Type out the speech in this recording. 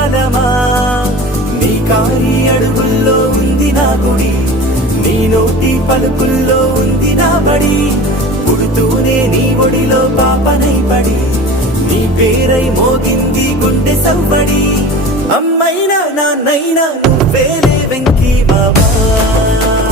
కాలమా నీ కాలి అడుగుల్లో ఉంది నా గుడి నీ నోటి పలుకుల్లో ఉంది నా బడి పుడుతూనే నీ ఒడిలో పాపనై పడి నీ పేరై మోగింది గుండె సవ్వడి అమ్మైనా నాన్నైనా నువ్వేలే వెంకీ బాబా